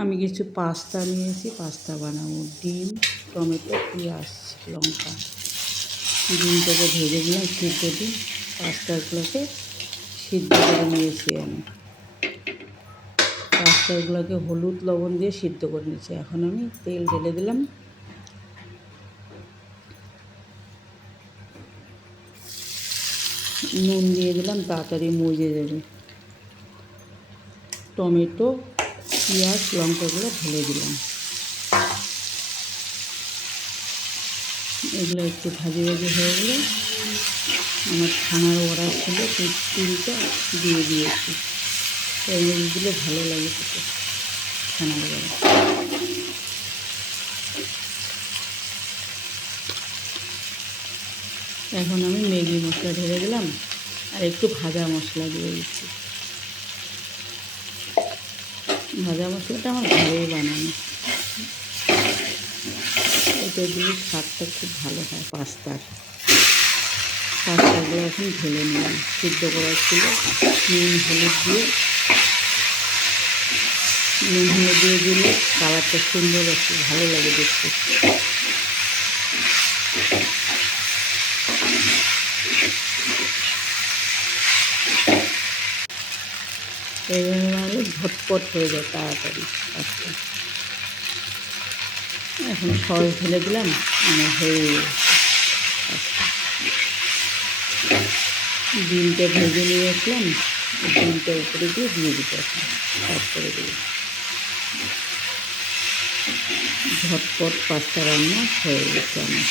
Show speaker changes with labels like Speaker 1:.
Speaker 1: আমি কিছু পাস্তা নিয়েছি, পাস্তা বানাবো, ডিম, টমেটো, পেঁয়াজ, লঙ্কা। ডিমটাকে ভেজে দিলাম সিদ্ধ ডিম। পাস্তাগুলোকে সিদ্ধ করে নিয়েছি আমি। পাস্তাগুলোকে হলুদ লবণ দিয়ে সিদ্ধ করে নিয়েছি। এখন আমি তেল ঢেলে দিলাম। নুন দিয়ে দিলাম, তাড়াতাড়ি মজে যাবে। টমেটো পেঁয়াজ, লঙ্কাগুলো ঢেলে দিলাম। এগুলো একটু ভাজি ভাজি হয়ে গেলে আমার ছানার অর্ডার ছিল, সেই তিলটা দিয়ে দিয়েছি। এই দিলে ভালো লাগে খেতে, ছানার বড়া। এখন আমি ম্যাগি মশলা ঢেলে দিলাম, আর একটু ভাজা মশলা দিয়ে দিচ্ছি। ভাজা মশলাটা আমার ভালোই বানানো। এটা দিয়ে স্বাদটা খুব ভালো হয় পাস্তার। পাস্তাগুলো এখন ঢেলে নিলাম। সিদ্ধ করার ছিল। নুন, হলুদ দিয়ে। নুন, হলুদ দিয়ে দিলে কালারটা সুন্দর আছে ভালো লাগে দেখতে। এইভাবে হলে ঝটপট হয়ে যায় তাড়াতাড়ি পাস্তা এখন সস ঢেলে দিলাম আমার হয়ে ডিমটা ভেজে নিয়ে আসলাম ডিমটা উপরে দিয়ে দিয়ে দিতে করে দিই ঝটপট পাস্তা রান্না হয়ে গেছে আমার।